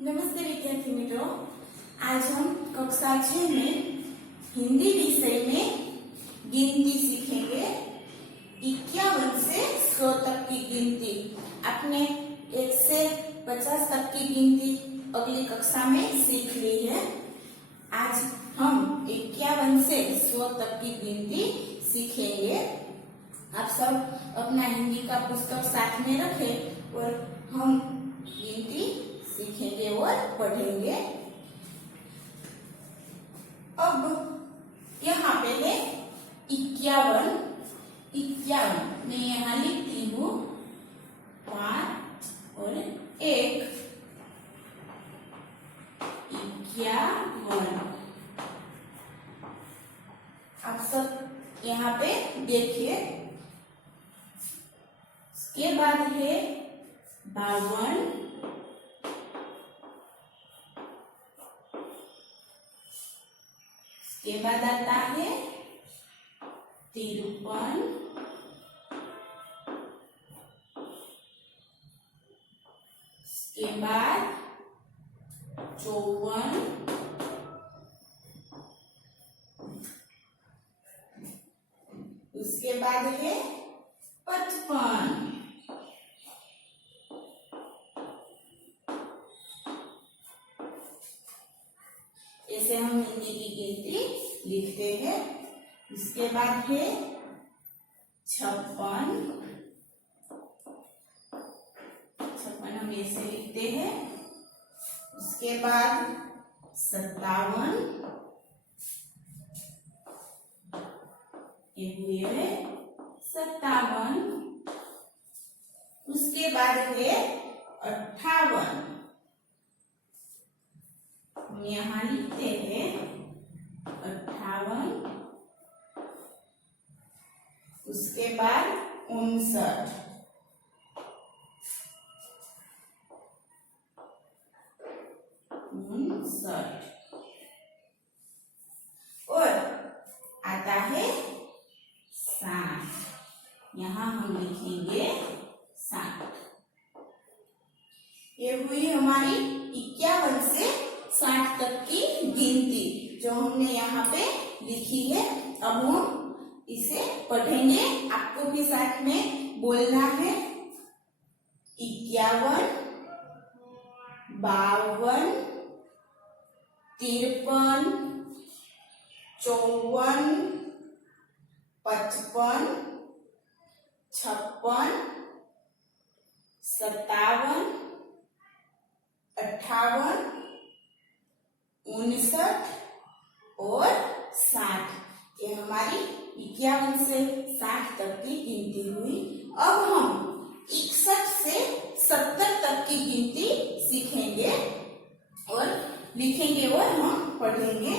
नमस्ते विद्यार्थी मित्रों, आज हम कक्षा 6 में हिंदी विषय में गिनती सीखेंगे। 51 से 100 तक की गिनती। आपने 1 से 50 तक की गिनती अगली कक्षा में सीख ली है। आज हम 51 से 100 तक की गिनती सीखेंगे। आप सब अपना हिंदी का पुस्तक साथ में रखें और हम गिनती सीखेंगे और पढ़ेंगे। अब यहाँ पे है 51। मैं यहाँ लिखती हूँ 5 और 1। 51। आप सब यहाँ पे देखिए। इसके बाद है 52। इसके बाद आता है 53। इसके बाद 54। उसके बाद है 55। ऐसे हम हिंदी की गिनती लिखते हैं। इसके बाद है 56। हम ऐसे लिखते हैं। उसके बाद 57। ये हुए है 57। उसके बाद है 58। हम यहाँ लिखते हैं 58। उसके बाद 59। और आता है 60। यहाँ हम लिखेंगे 60। ये हुई हमारी 51 से 60 तक की गिनती जो हमने यहाँ पे लिखी है। अब हम इसे पढ़ेंगे। आपको भी साथ में बोलना है। 51, 52, 53, 54, 55, 56, 57, 58, 59 और 60। ये हमारी 51 से 60 तक की गिनती हुई। अब हम 61 से 70 तक की गिनती सीखेंगे और लिखेंगे और हम पढ़ेंगे।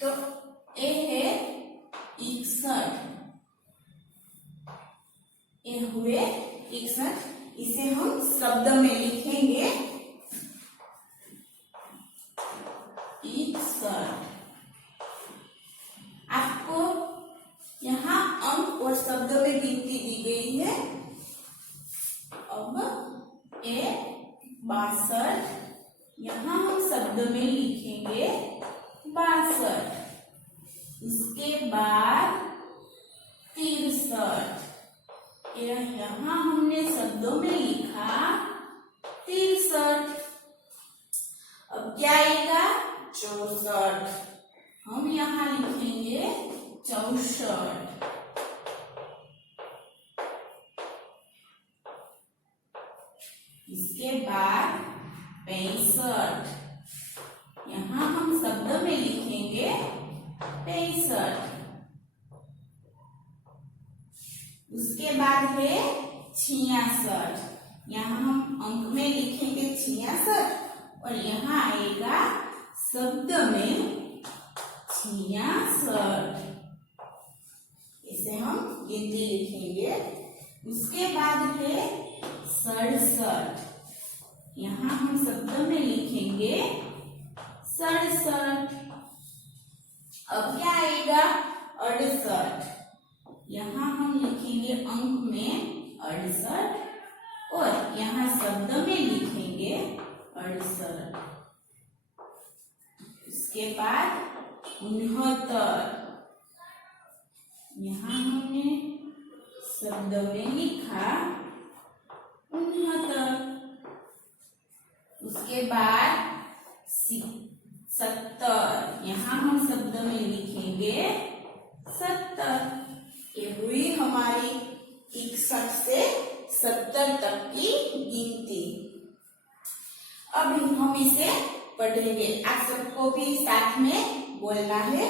तो ये है 61। ये हुए 61। इसे हम शब्द में लिखेंगे 61। आपको यहाँ अंक और शब्द में गिनती दी गई है। अब 62। यहाँ हम शब्द में लिखेंगे 62। उसके बाद 63। यहाँ हमने शब्दों में लिखा 63। अब क्या आएगा? 64। हम यहाँ लिखेंगे 64। इसके बाद 65। यहाँ हम शब्द में लिखेंगे 65। उसके बाद है 66। यहाँ हम अंक में लिखेंगे 66 और यहाँ आएगा शब्द में 66। इसे हम गिनती लिखेंगे। उसके बाद है 67। यहाँ हम शब्द में लिखेंगे 67। अब क्या आएगा? 68। यहाँ हम लिखेंगे अंक में 68 और यहाँ शब्द में लिखेंगे 68। उसके बाद 69, यहाँ हमने शब्द में लिखा 69। उसके बाद 70, यहाँ हम शब्द में लिखेंगे 70। ये हुई हमारी 61 से 70 तक की गिनती। अब हम इसे पढ़ेंगे, आप सबको भी साथ में बोलना है।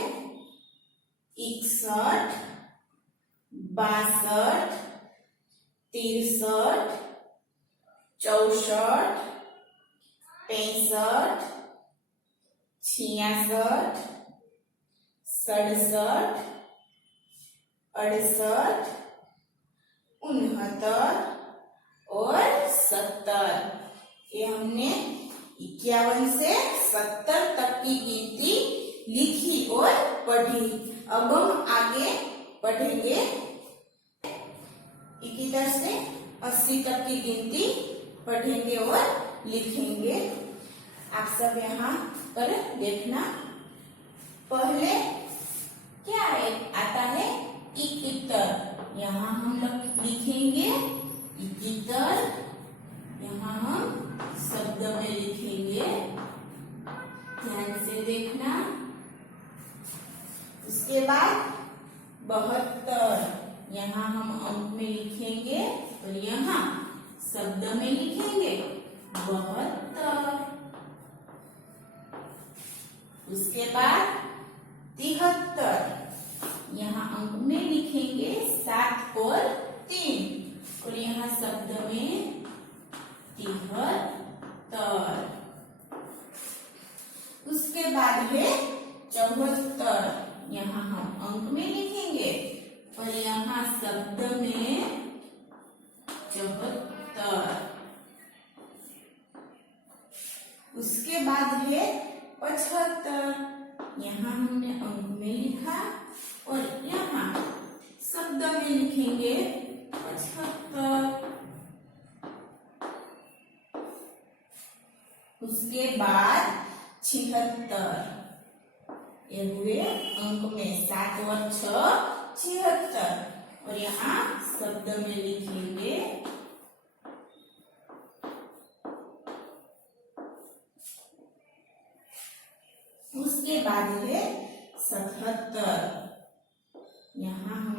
61, 62, 63, 64, 65, 66, 67, 68, 69 और 70। ये हमने 51 से 70 तक की गिनती लिखी और पढ़ी। अब हम आगे पढ़ेंगे 71 से 80 तक की गिनती पढ़ेंगे और लिखेंगे। आप सब यहाँ पर देखना। पहले क्या आता है 71, यहाँ हम लोग लिखेंगे 71, यहाँ हम शब्द में लिखेंगे, ध्यान से देखना। उसके बाद 72, यहाँ हम अंक में लिखेंगे और यहाँ शब्द में लिखेंगे 72। उसके बाद 73, यहाँ अंक में लिखेंगे 7 और 3 और यहाँ शब्द में 73। उसके बाद है 74, यहाँ हम अंक में लिखेंगे और यहाँ शब्द में 74। उसके बाद है 75, यहाँ हमने अंक में लिखा और यहाँ शब्द में लिखेंगे 75। उसके बाद 76, ये हुए अंक में 7 और 6 76 और यहाँ शब्द में लिखेंगे 77। उसके बाद है 77, यहाँ हम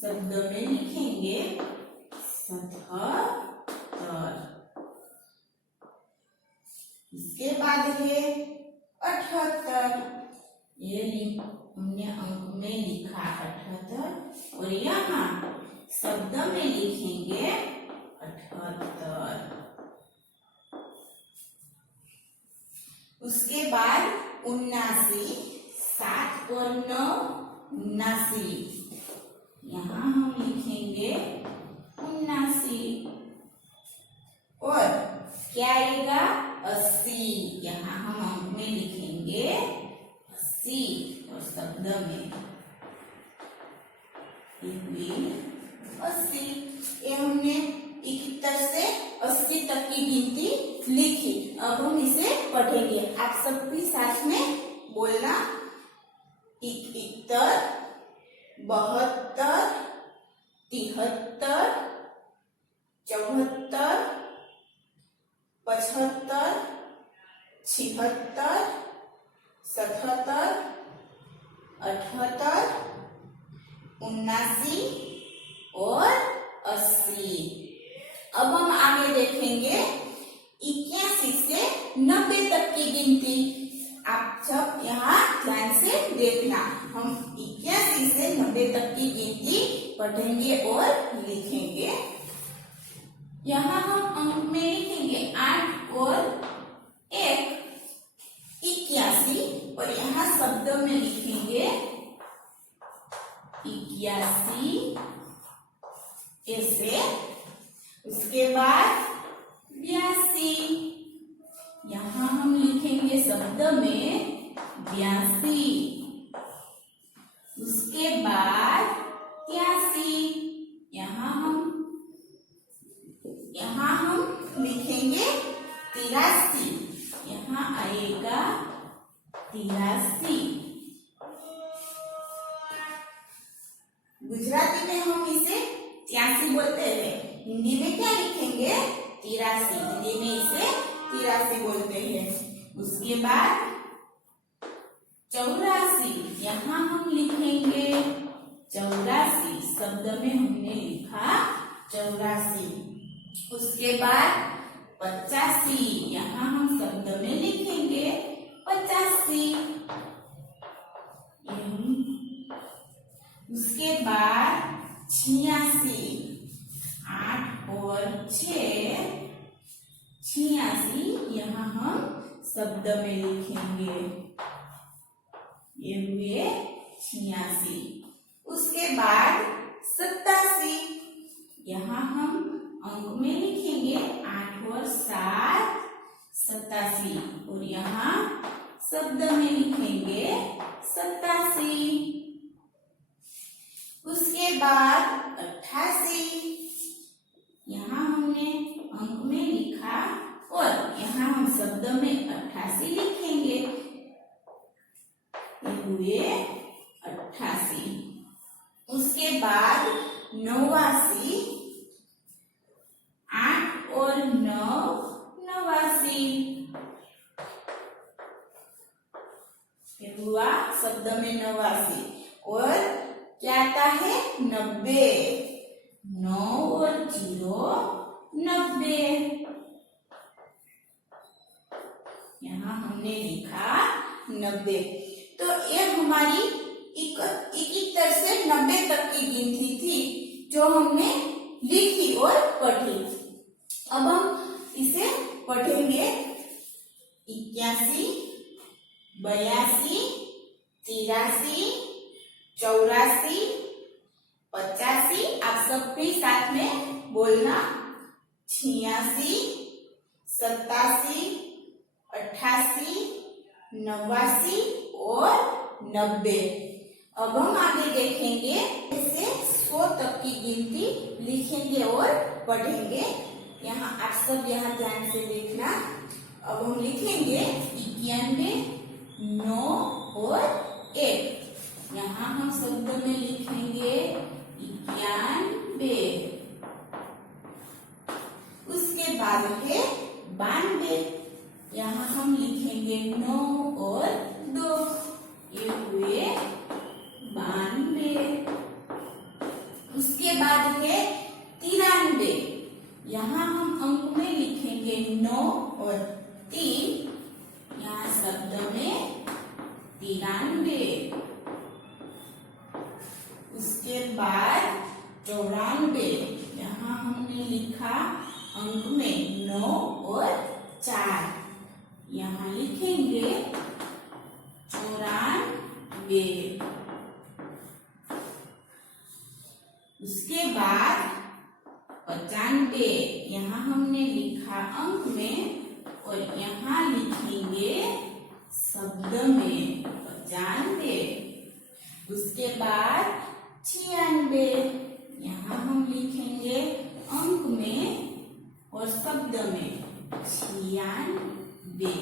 शब्द में लिखेंगे 77। इसके बाद है 78, ये हमने अंक में लिखा 78 और यहाँ शब्द में लिखेंगे 78। उसके बाद 79, 7 और 9 79, यहाँ हम लिखेंगे 79 और क्या आएगा 80, यहाँ हम अंक में लिखेंगे 80 और शब्द में 80। ये हमने 71 से 80 तक की गिनती लिखी। अब हम इसे पढ़ेंगे, आप सब भी साथ में बोलना। 71, 72, 73, 74, 75, 76, 77, 78, 79 और 80। अब हम आगे देखेंगे 81 से 90 तक की गिनती। आप सब यहाँ ध्यान से देखना। हम 81 से 90 तक की गिनती पढ़ेंगे और लिखेंगे। यहाँ हम अंक में लिखेंगे 8 और 1 81 और यहाँ शब्द में लिखेंगे 81 ऐसे। उसके बाद 82, यहाँ हम लिखेंगे शब्द में 82। उसके बाद 83, यहाँ हम लिखेंगे 83, यहाँ आएगा 83। गुजराती में हम इसे 83 बोलते हैं, हिंदी में क्या लिखेंगे? 83। हिंदी में इसे 83 बोलते हैं। उसके बाद 84, यहाँ हम लिखेंगे 84, शब्द में हमने लिखा 84। उसके बाद 85, यहाँ हम शब्द में लिखेंगे 85। उसके बाद 86, 8 और 6, 86, यहाँ हम शब्द में लिखेंगे, ये हुए 86। उसके बाद 87, यहाँ हम अंक में लिखेंगे 8 और 7, 87, और यहाँ शब्द में लिखेंगे 87। उसके बाद 88, यहाँ हमने अंक में लिखा और यहाँ हम शब्द में 88 लिखेंगे, ये हुए 88। उसके बाद 89, 8 और 9, 89, ये हुआ शब्द में 89। और क्या आता है? 90, 9 और 0, 90, यहाँ हमने लिखा 90। तो ये हमारी 71 से 90 तक की गिनती थी जो हमने लिखी और पढ़ी। अब हम इसे पढ़ेंगे 81, 82, 83, 84, 85, आप सब भी साथ में बोलना, 86, 87, 88, 89 और 90। अब हम आगे देखेंगे ऐसे 100 तक की गिनती लिखेंगे और पढ़ेंगे। यहाँ आप सब यहाँ ध्यान से देखना। अब हम लिखेंगे 91, 9 और 1। यहाँ हम शब्द में लिखेंगे 91। उसके बाद है 92, यहाँ हम लिखेंगे 9 और 2, ये हुए 92। उसके बाद है 93, यहाँ हम अंक में लिखेंगे 9 और 3, यहाँ शब्द में 93। उसके बाद 94, यहाँ हमने लिखा अंक में 9 और 4, यहाँ लिखेंगे 94। उसके बाद 95, यहाँ हमने लिखा अंक में और यहाँ लिखेंगे शब्द में 95। उसके बाद 96, यहाँ हम लिखेंगे अंक में और शब्द में 96।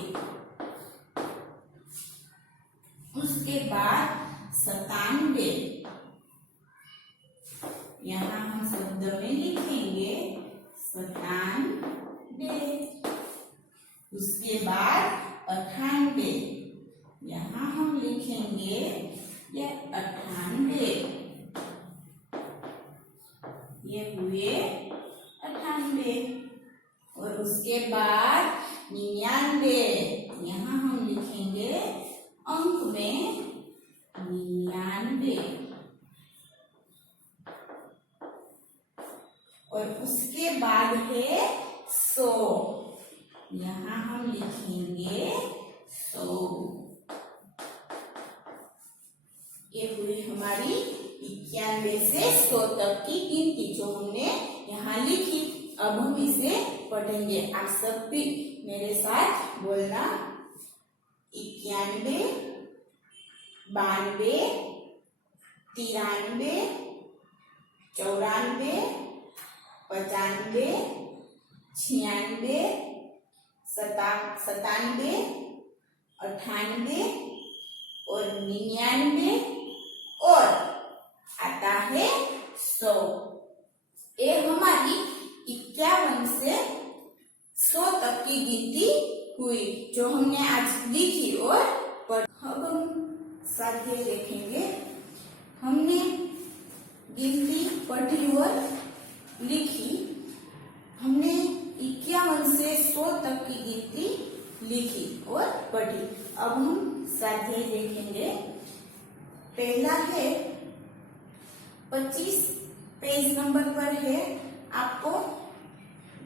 उसके बाद 97, यहाँ हम शब्द में लिखेंगे 97। उसके बाद 98, यहाँ हम लिखेंगे ये 98, ये हुए 98। और उसके बाद 99, यहाँ हम लिखेंगे अंक में 99। और उसके बाद है 100, यहाँ हम लिखेंगे 100। ये हुई हमारी 91 से 100 तक की गिनती जो हमने यहाँ लिखी। अब हम इसे पढ़ेंगे, आप सब भी मेरे साथ बोलना। 91, 92, 93, 94, 95, 96, 97, 98 और 99 और आता है 100। ये हमारी 51 से 100 तक की गिनती हुई जो हमने आज लिखी और पढ़ी। अब हम स्वाध्याय देखेंगे। हमने गिनती पढ़ी और लिखी। हमने 51 से 100 तक की गिनती लिखी और पढ़ी। अब हम स्वाध्याय देखेंगे। पहला है 25 पेज नंबर पर है, आपको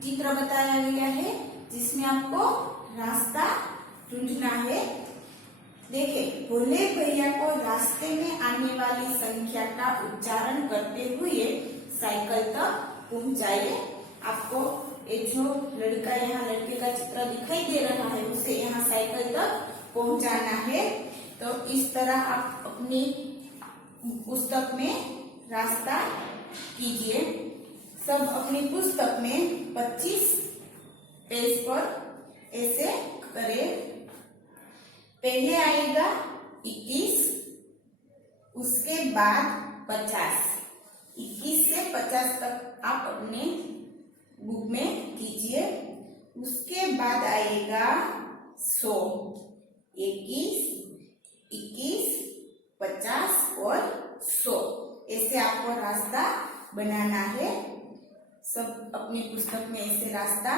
चित्र बताया गया है जिसमें आपको रास्ता ढूंढना है। देखे, भोले भैया को रास्ते में आने वाली संख्या का उच्चारण करते हुए साइकिल तक पहुंचाइए। आपको ये जो लड़का यहाँ लड़के का चित्र दिखाई दे रहा है उसे यहाँ साइकिल तक पहुंचाना है। तो इस तरह आप अपनी पुस्तक में रास्ता कीजिए। सब अपनी पुस्तक में 25 पेज पर ऐसे करें। पहले आएगा 21, उसके बाद 50। 21 से 50 तक आप अपने बुक में कीजिए। उसके बाद आएगा 100, 21, 21, 50 और 100। ऐसे आपको रास्ता बनाना है। सब अपनी पुस्तक में ऐसे रास्ता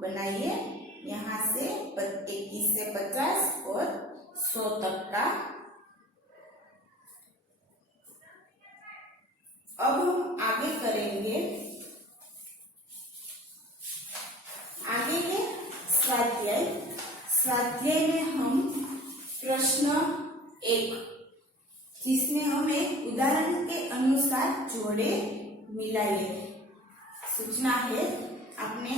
बनाइए। यहाँ से 21 से 50 और 100 तक का। अब हम आगे करेंगे। आगे है स्वाध्याय। स्वाध्याय में हम प्रश्न 1 जिसमें हमें उदाहरण के अनुसार जोड़े मिलाइए सूचना है। आपने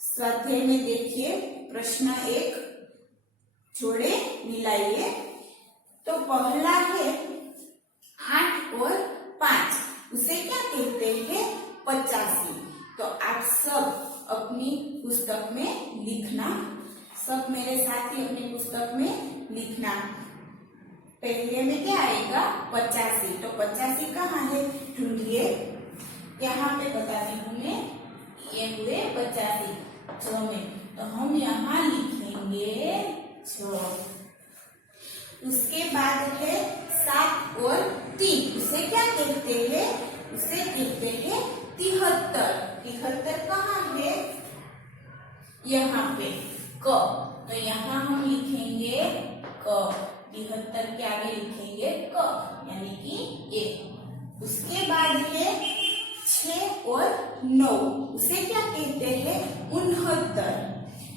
स्वाध्याय में देखिए प्रश्न 1 जोड़े मिलाइए। तो पहला है 8 और 5, उसे क्या कहते हैं? 85। तो आप सब अपनी पुस्तक में लिखना। सब मेरे साथ ही अपनी पुस्तक में लिखना। पहले में क्या आएगा? 85। तो 85 कहाँ है? ढूंढिए। यहाँ पे बताती हूँ मैं। ये हुए 85 6 में। तो हम यहाँ लिखेंगे 6। उसके बाद है 7 और 3, उसे क्या कहते हैं? उसे कहते हैं 73। 73 कहाँ है? यहाँ पे क। तो यहाँ हम लिखेंगे क। 73 के आगे लिखेंगे क, यानी कि ए। उसके बाद है 6 और 9, उसे क्या कहते हैं? 69।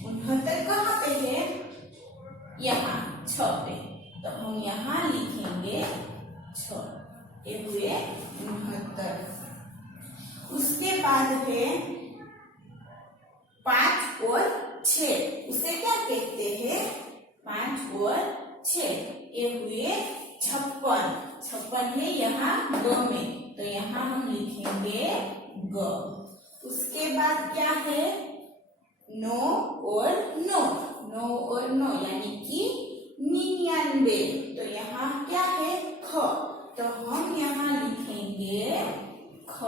69 कहाँ पे है? यहाँ 6 पे। तो हम यहाँ लिखेंगे 6। ये हुए 69। उसके बाद है 5 और 6, उसे क्या कहते हैं? 5 और 6, ये हुए 56। 56 है यहाँ ग में। तो यहाँ हम लिखेंगे ग। उसके बाद क्या है? 9 और 9, 9 और 9 यानी कि 99। तो यहाँ क्या है? ख। तो हम यहाँ लिखेंगे ख।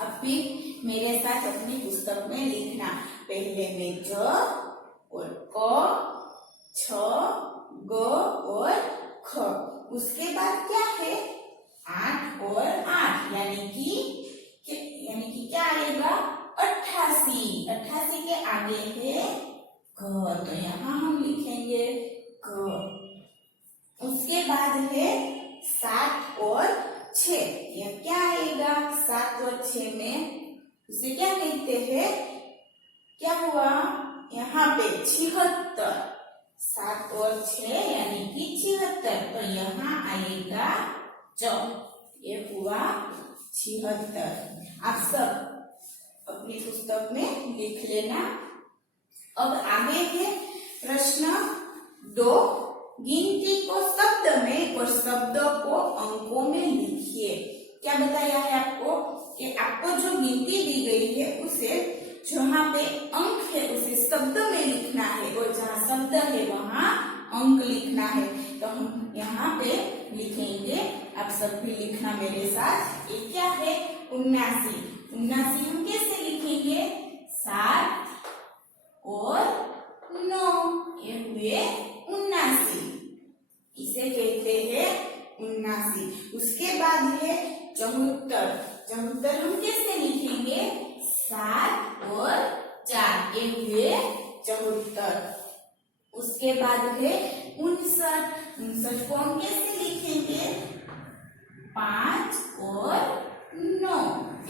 अब फिर मेरे साथ अपनी पुस्तक में लिखना। पहले में ज और क, छ, ग और ख। उसके बाद क्या है? 8 और 8 यानी कि क्या आएगा? 88। 88 के आगे है ग। तो यहाँ हम लिखेंगे ग। उसके बाद है 7 और 6, यह क्या आएगा? 7 और 6 में उसे क्या कहते हैं? क्या हुआ? यहाँ पे 76। 7 और 6 यानी कि 76। तो यहाँ आएगा च। ये हुआ 76। आप सब अपनी पुस्तक में लिख लेना। अब आगे है प्रश्न 2। गिनती को शब्द में और शब्द को अंकों में लिखिए। क्या बताया है आपको कि आपको जो गिनती दी गई है उसे जहाँ पे अंक है उसे यहाँ पे लिखेंगे। आप सब भी लिखना मेरे साथ। ये क्या है? 79। 79 हम कैसे लिखेंगे? 7 और 9, ये हुए 79। इसे कहते हैं 79। उसके बाद है 74। 74 हम कैसे लिखेंगे? 7 और 4, ये हुए 74। उसके बाद है 59। 59 को हम कैसे लिखेंगे? 5 और 9,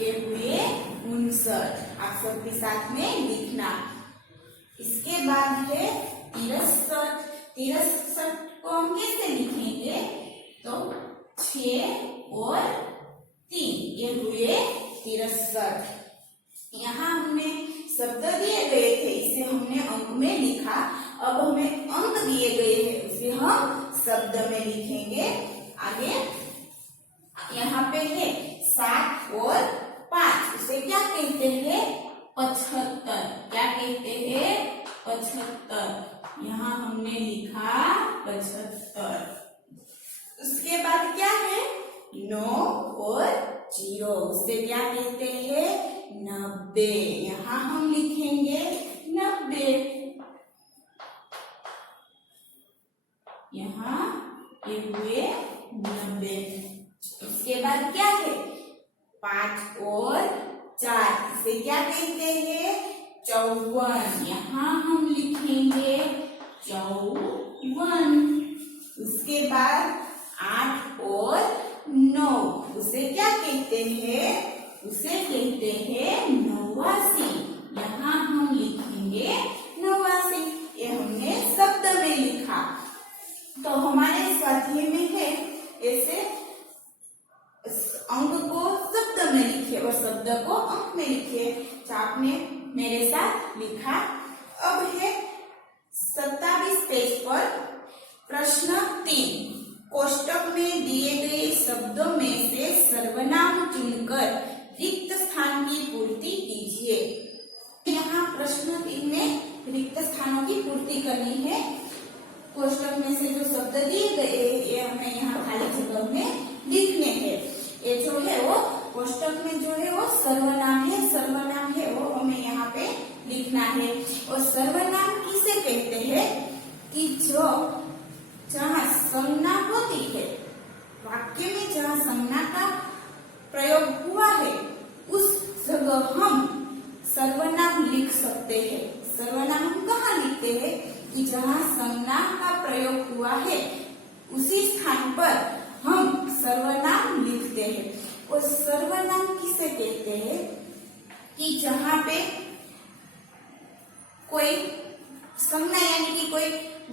ये हुए 59। आप सब भी साथ में लिखना। इसके बाद है 63। 63 को हम कैसे लिखेंगे? तो 6 और 3, ये हुए 63। यहाँ हमने शब्द दिए गए थे, इसे हमने अंक में लिखा। अब हमें अंक दिए गए हैं, उसे हम शब्द में लिखेंगे। आगे यहाँ पे है 7 और 5, उसे क्या कहते हैं? 75। क्या कहते हैं? 75। यहाँ हमने लिखा 75। उसके बाद क्या है? 9 और 0, उसे क्या कहते हैं? 90। यहाँ हम लिखेंगे 90। यहाँ ये हुए 90। उसके बाद क्या है? 5 और 4, इसे क्या कहते हैं? 54। यहाँ हम लिखेंगे 54। उसके बाद 8 और 9, उसे क्या कहते हैं? उसे कहते हैं 89। यहाँ हम लिखेंगे 89। ये हमने शब्द में लिखा। तो हमारे स्वाध्याय में है ऐसे अंक को शब्द में लिखे और शब्द को अंक में लिखे। तो आपने मेरे साथ लिखा। अब है 27 पेज पर प्रश्न 3। कोष्टक में दिए गए शब्दों में से सर्वनाम चुनकर रिक्त स्थान की पूर्ति कीजिए। यहाँ प्रश्न 3 में रिक्त स्थानों की पूर्ति करनी है। कोष्टक में से जो शब्द दिए गए ये हमें यहाँ खाली जगह में लिखने हैं। ये जो है वो कोष्टक में जो है वो सर्वनाम है। सर्वनाम है वो हमें यहाँ पे लिखना है। और सर्वनाम किसे कहते हैं? कि जो जहाँ संज्ञा होती है, वाक्य में जहाँ संज्ञा का प्रयोग हुआ है, उस जगह हम सर्वनाम लिख सकते हैं। सर्वनाम हम कहाँ लिखते हैं? कि जहाँ संज्ञा का प्रयोग हुआ है उसी स्थान पर हम सर्वनाम लिखते हैं। और सर्वनाम किसे कहते हैं? कि जहाँ पे कोई संज्ञा यानी कि कोई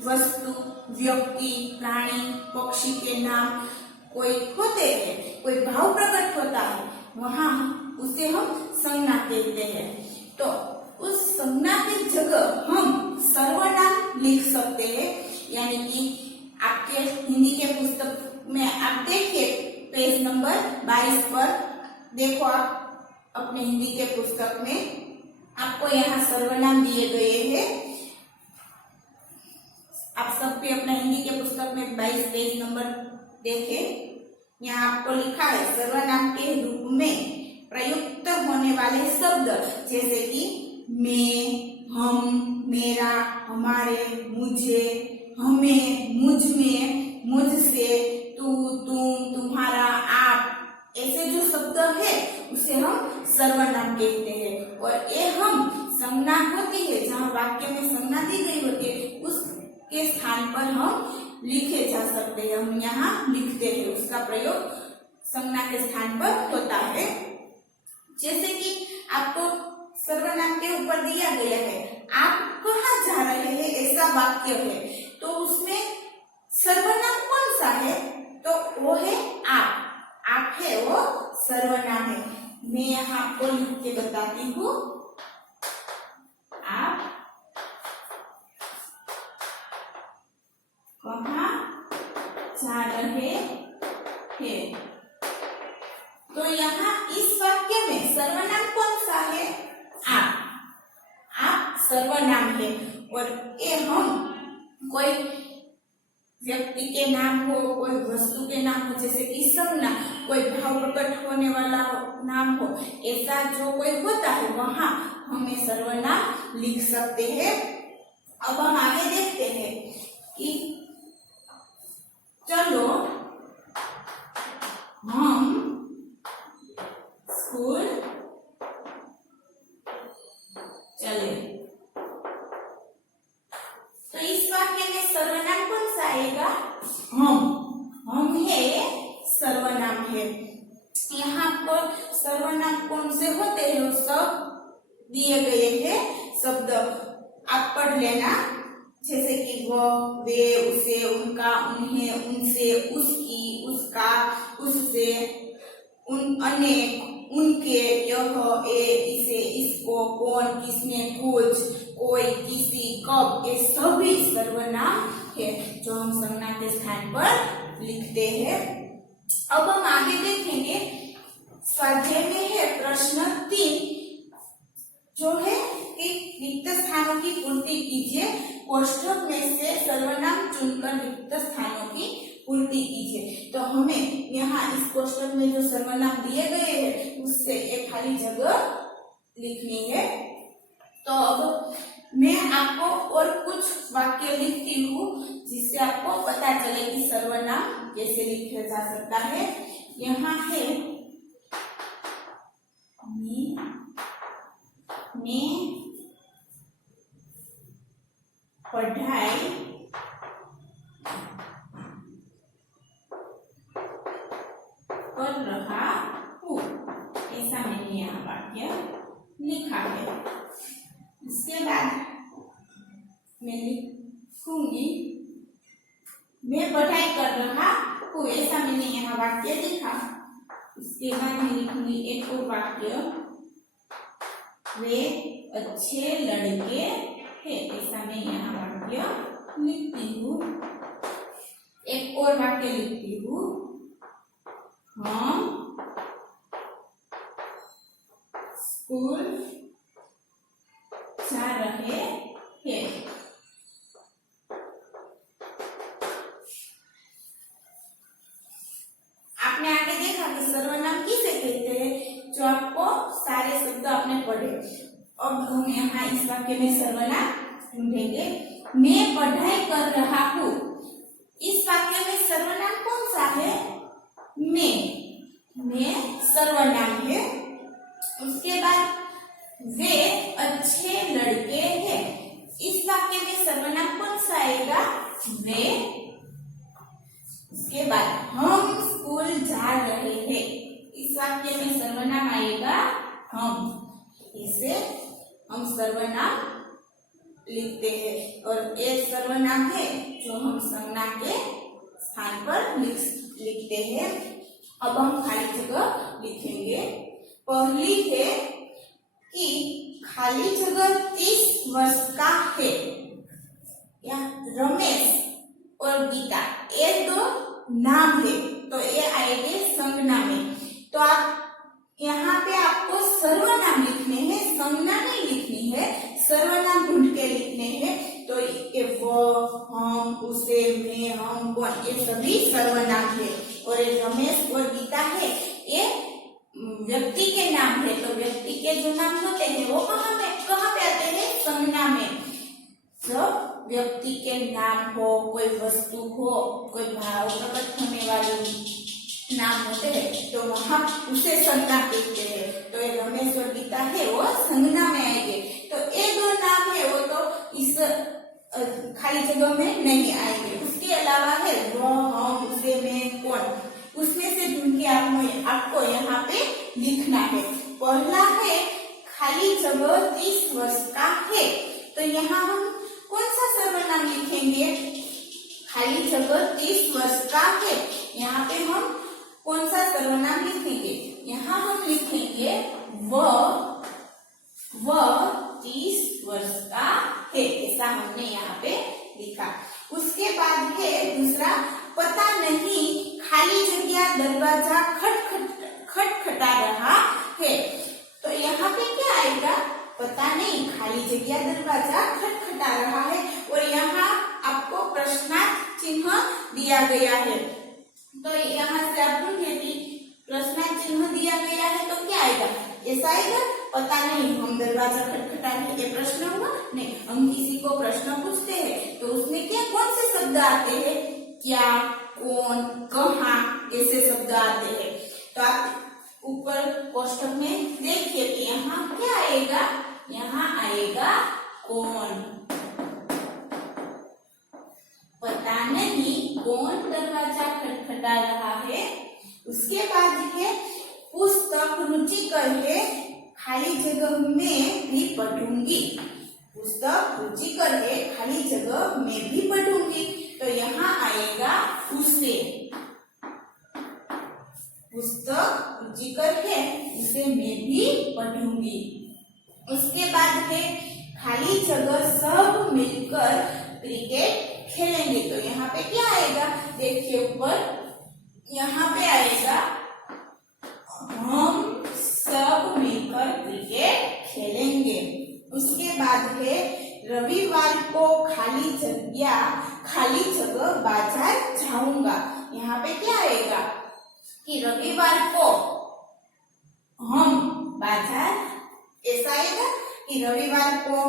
वस्तु, व्यक्ति, प्राणी, पक्षी के नाम कोई होते हैं, कोई भाव प्रकट होता है, वहां उसे हम संज्ञा कहते हैं। तो उस संज्ञा की जगह हम सर्वनाम लिख सकते हैं। यानी कि आपके हिंदी के पुस्तक में आप देखिए पेज नंबर 22 पर देखो, आप अपने हिंदी के पुस्तक में आपको यहाँ सर्वनाम दिए गए हैं। आप सब भी अपना हिंदी के पुस्तक में 22 पेज नंबर देखें। यहाँ आपको लिखा है सर्वनाम के रूप में प्रयुक्त होने वाले शब्द जैसे कि मैं, हम, मेरा, हमारे, मुझे, हमें, मुझ में, मुझसे, तू, तुम, तुम्हारा, आप, ऐसे जो शब्द है उसे हम सर्वनाम कहते हैं। और ये हम संज्ञा होती है, जहाँ वाक्य में संज्ञा दी गई होती है, उसके स्थान पर हम लिखे जा सकते हैं। हम यहाँ लिखते हैं, उसका प्रयोग संज्ञा के स्थान पर होता है। जैसे कि आपको सर्वनाम के ऊपर दिया गया है, आप कहाँ जा रहे हैं, ऐसा वाक्य है, तो उसमें सर्वनाम कौन सा है? तो वो है आप। आप है वो सर्वनाम है। मैं यहाँ आपको लिख के बताती हूँ। आप कहाँ जा रहे हैं? तो यहाँ इस वाक्य में सर्वनाम कौन सा है? आप। आप सर्वनाम है। और ये हम कोई व्यक्ति के नाम हो, कोई वस्तु के नाम हो, जैसे कि संज्ञा, कोई भाव प्रकट होने वाला नाम हो, ऐसा जो कोई होता है वहां हमें सर्वनाम लिख सकते हैं। अब हम आगे देखते हैं कि चलो हम स्कूल चले। तो इस वाक्य में सर्वनाम कौन सा आएगा? हम है सर्वनाम है। यहाँ पर सर्वनाम कौन से होते हैं वो सब दिए गए हैं शब्द, आप पढ़ लेना, जैसे कि वह, वे, उसे, उनका, उन्हें, उनसे, उसकी, उसका, उससे, उन, अनेक, उनके, यह, ए, इसे, इसको, कौन, किसने, कुछ, कोई, किसी, कब, ये सभी सर्वनाम है जो हम संज्ञा के स्थान पर लिखते हैं। अब हम आगे देखेंगे स्वाध्याय में है प्रश्न 3 जो है कि रिक्त स्थानों की पूर्ति कीजिए। कोष्ठक में से सर्वनाम चुनकर रिक्त स्थानों की पूर्ति कीजिए। तो हमें यहाँ इस कोष्ठक में जो सर्वनाम दिए गए हैं उससे एक खाली जगह लिखनी है। तो अब मैं आपको और कुछ वाक्य लिखती हूँ जिससे आपको पता चले कि सर्वनाम कैसे लिखा जा सकता है। यहाँ है मैं पढ़ाई कर रहा हूँ, ऐसा मैंने यहाँ वाक्य लिखा है। इसके बाद मैं लिखूंगी मैं पढ़ाई कर रहा हूँ, ऐसा मैंने यहाँ वाक्य लिखा। इसके बाद मैं लिखूंगी एक और वाक्य, वे अच्छे लड़के हैं, ऐसा मैं यहाँ वाक्य लिखती हूँ। एक और वाक्य लिखती हूँ, हम स्कूल जा रहे हैं। आपने आगे देखा कि सर्वनाम किसे कहते हैं, जो आपको सारे शब्द आपने पढ़े। अब हम यहाँ इस वाक्य में सर्वनाम ढूंढेंगे। मैं पढ़ाई कर रहा हूँ, इस वाक्य में सर्वनाम कौन सा है? मैं सर्वनाम है। उसके बाद वे अच्छे लड़के हैं, इस वाक्य में सर्वनाम कौन सा आएगा? वे। उसके बाद हम स्कूल जा रहे हैं, इस वाक्य में सर्वनाम आएगा हम। इसे हम सर्वनाम लिखते हैं और एक सर्वनाम है जो हम संज्ञा के स्थान पर लिखते हैं। अब हम खाली जगह लिखेंगे। पहली है कि खाली जगह 30 वर्ष का है। या रमेश और गीता ये दो नाम है तो ये आएंगे संज्ञा में। तो आप यहाँ पे आपको सर्वनाम लिखने हैं, संज्ञा नहीं लिखनी है, सर्वनाम ढूंढ के लिखने हैं। तो ये वो, हम, उसे, मैं, हम, कौन, ये सभी सर्वनाम है। और ये रमेश और गीता है ये व्यक्ति के नाम है। तो व्यक्ति के जो नाम होते हैं वो कहाँ पे आते हैं? संज्ञा में। जब व्यक्ति के नाम हो, कोई वस्तु हो, कोई भाव प्रकट होने वाली नाम होते हैं तो वहां उसे संज्ञा कहते हैं। तो ये रमेश और गीता है वो संज्ञा में आएंगे। तो ये दो नाम है वो तो इस खाली जगह में नहीं आएंगे। उसके अलावा है वो, हम, उसे, मैं, कौन, उसमें से ढूंढ के आपको यहाँ पे लिखना है। पहला है खाली जगह 30 वर्ष का है। तो यहाँ हम कौन सा सर्वनाम लिखेंगे? खाली जगह 30 वर्ष का है। यहाँ पे हम कौन सा सर्वनाम लिखेंगे? यहाँ हम लिखेंगे वह 30 वर्ष का है, ऐसा हमने यहाँ पे लिखा। उसके बाद है दूसरा, पता नहीं खाली जगह दरवाजा खटखटा रहा है। तो यहाँ पे क्या आएगा? पता नहीं खाली जगह दरवाजा खटखटा रहा है। और यहाँ आपको प्रश्नार्थ चिन्ह दिया गया है। तो यहाँ से आप ढूंढिए कि प्रश्न चिन्ह दिया गया है तो क्या आएगा, ऐसा आएगा, पता नहीं हम दरवाजा खटखटा है, ये प्रश्न हुआ नहीं। हम किसी को प्रश्न पूछते हैं तो उसमें क्या कौन से शब्द आते हैं, क्या, कौन, कहाँ, ऐसे शब्द आते हैं। तो आप ऊपर कोष्ठक में देखिए कि यहाँ क्या आएगा, यहाँ आएगा कौन। पता नहीं कौन दरवाजा खटखटा रहा है। उसके बाद है पुस्तक रुचिकर है, खाली जगह में भी पढ़ूंगी। पुस्तक रुचिकर है, खाली जगह में भी पढ़ूंगी। तो यहाँ आएगा उसे। पुस्तक रुचिकर है, उसे मैं भी पढ़ूंगी। उसके बाद है खाली जगह सब मिलकर क्रिकेट खेलेंगे। तो यहाँ पे क्या आएगा, देखिए ऊपर यहाँ पे आएगा हम सब मिलकर क्रिकेट खेलेंगे। उसके बाद है रविवार को खाली जगह बाजार जाऊंगा। यहाँ पे क्या आएगा कि रविवार को हम बाजार, ऐसा आएगा कि रविवार को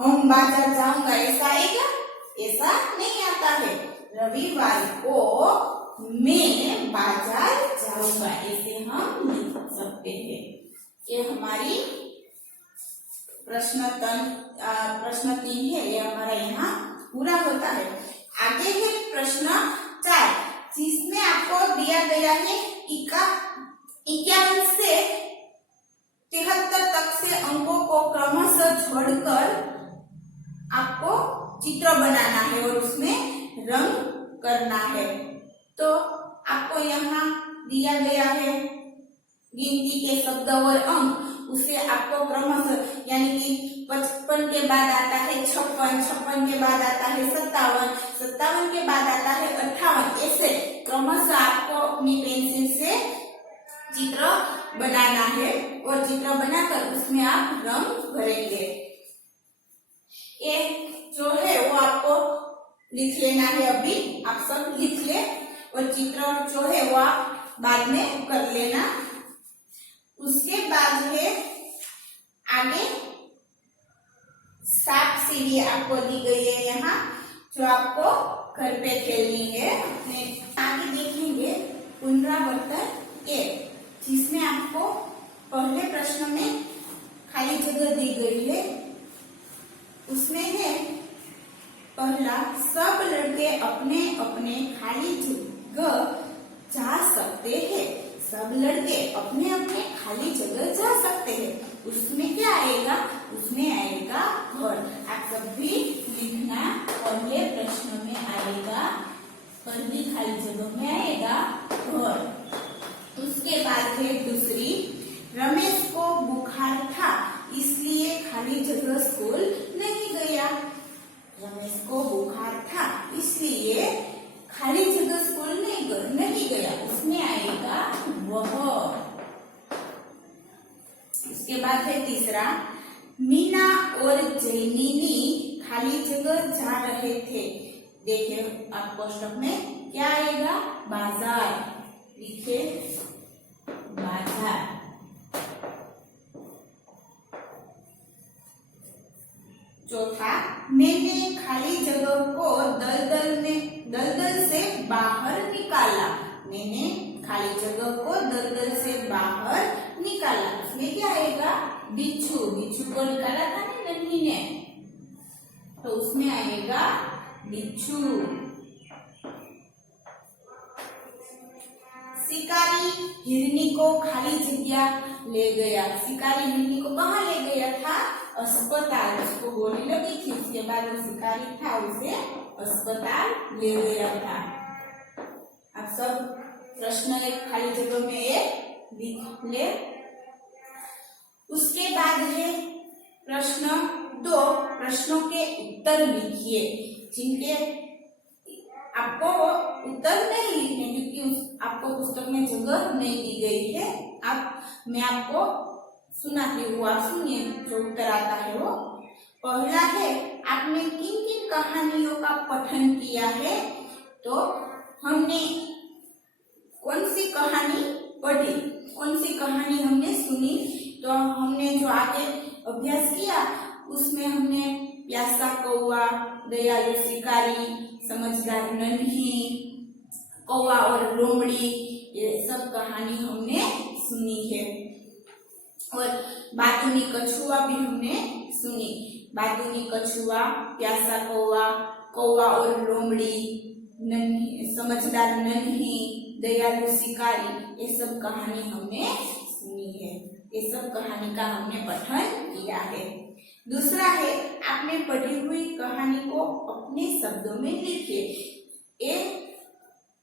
हम बाजार जाऊंगा, ऐसा आएगा, ऐसा नहीं आता है। रविवार को मैं बाजार जाऊंगा, ऐसे हम लिख सकते हैं। ये हमारी प्रश्न 3 है, ये हमारा यहाँ पूरा होता है। आगे है प्रश्न 4, जिसमें आपको दिया गया है 51 से 73 तक से अंकों को क्रमशः जोड़कर आपको चित्र बनाना है और उसमें रंग करना है। तो आपको यहाँ दिया गया है गिनती के शब्द और अंक, उसे आपको क्रमशः, यानी कि 55 के बाद आता है 56, 56 के बाद आता है 57, 57 के बाद आता है 58, ऐसे क्रमशः आपको अपनी पेंसिल से चित्र बनाना है और चित्र बनाकर उसमें आप रंग भरेंगे। ये जो है वो आपको लिख लेना है, अभी आप सब लिख ले, और चित्र जो है वो आप बाद में कर लेना। उसके बाद है आगे 7 सीढ़ी आपको दी गई है यहाँ, जो आपको घर पे खेलनी है। आगे देखेंगे पुनरावर्तन 1, जिसमें आपको पहले प्रश्न में खाली जगह दी गई है। उसमें है पहला, सब लड़के अपने अपने खाली जगह जा सकते हैं। सब लड़के अपने अपने खाली जगह जा सकते हैं। उसमें क्या आएगा, उसमें आएगा घर। आप सब भी लिखना, पहले प्रश्न में आएगा, पहली खाली जगह में आएगा घर। उसके बाद है दूसरी, रमेश को बुखार था इसलिए खाली जगह स्कूल नहीं गया। रमेश को बुखार था इसलिए खाली जगह स्कूल नहीं गया, उसमें आएगा वह। उसके बाद है तीसरा, मीना और जैनिनी खाली जगह जा रहे थे। देखिए आप कोष्ठक में क्या आएगा, बाजार, लिखे बाजार। चौथा, मैंने खाली जगह को दलदल से बाहर निकाला। मैंने खाली जगह को दलदल से बाहर निकाला। उसमें क्या आएगा, बिच्छू। बिच्छू को निकाला था ना नन्ही ने, तो उसमें आएगा बिच्छू। शिकारी हिरनी को खाली जगह ले गया। शिकारी हिरनी को कहाँ ले गया था, अस्पताल। उसको गोली लगी थी, उसके बाद वो शिकारी था, उसे अस्पताल ले गया था। अब सब प्रश्न एक खाली जगह में एक लिख ले। उसके बाद है प्रश्न 2, प्रश्नों के उत्तर लिखिए, जिनके आपको उत्तर नहीं लिखने, क्योंकि आपको पुस्तक में जगह नहीं दी गई है। मैं आपको सुनाती हूँ, आप सुनिए जो उत्तर आता है वो। पहला है, आपने किन किन कहानियों का पठन किया है, तो हमने कौन सी कहानी पढ़ी, कौन सी कहानी हमने सुनी, तो हमने जो आगे अभ्यास किया उसमें हमने प्यासा कौवा, दयालु शिकारी, समझदार नन्ही, कौवा और लोमड़ी, ये सब कहानी हमने सुनी है। और बातूनी कछुआ भी हमने सुनी। बातूनी कछुआ, प्यासा कौवा, कौवा और लोमड़ी, समझदार नन्ही, दयालु शिकारी, ये सब कहानी हमने सुनी है। ये सब कहानी का हमने पठन किया है। दूसरा है, आपने पढ़ी हुई कहानी को अपने शब्दों में लिखिए। एक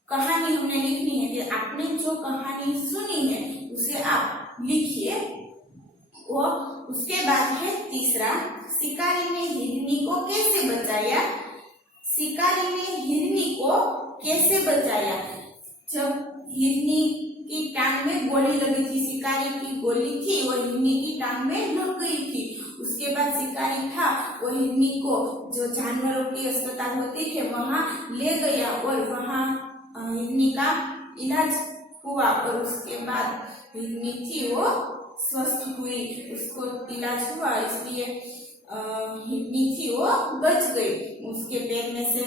कहानी हमने लिखनी है कि आपने जो कहानी सुनी है उसे आप लिखिए। और उसके बाद है तीसरा, शिकारी ने हिरनी को कैसे बचाया। शिकारी ने हिरनी को कैसे बचाया। जब हिरनी की टांग में गोली लगी थी, शिकारी की गोली थी और हिरनी की टांग में लग गई थी। उसके बाद शिकारी था वो हिरनी को जो जानवरों की अस्पताल होती है वहां ले गया और वहां हिरनी का इलाज हुआ और उसके बाद हिरनी थी वो स्वस्थ हुई, उसको इलाज हुआ, इसलिए हिरनी थी वो बच गई। उसके पेट में से